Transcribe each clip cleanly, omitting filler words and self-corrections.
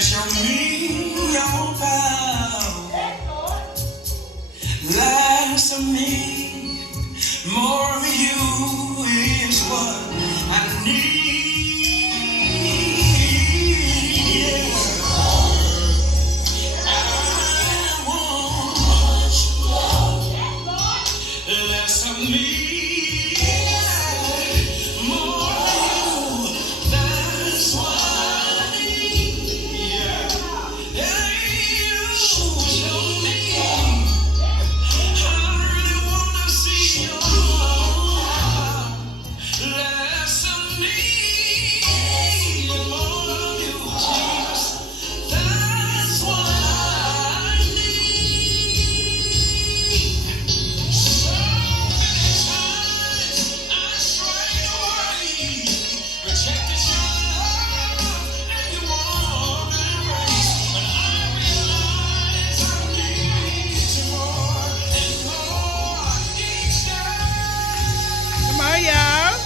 show me your power. Less of me, more of you is what I need. Yeah. I want less of me, more of you. That's what I need. Yeah. Hey, you show me. I really wanna see your less of me, more of you, Jesus. That's what I need. So many times I strayed away, rejected your love and your warm embrace. But I realize I need you more and more each day. Come on, y'all.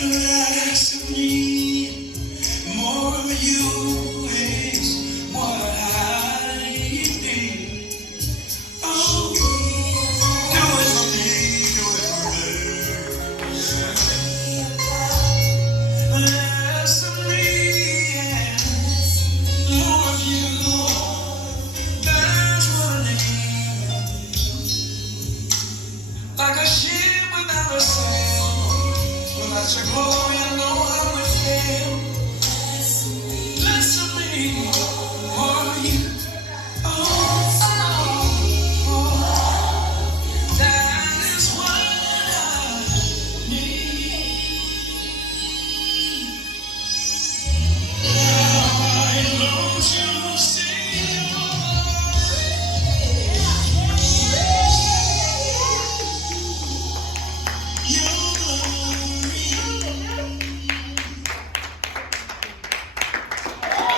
Less of me, more of you is what I need. Oh, do it for me, do it for me. Less of me, and more of you. That's what I need. Like a ship without a sail. Without your glory, I know I would fail. Less of me.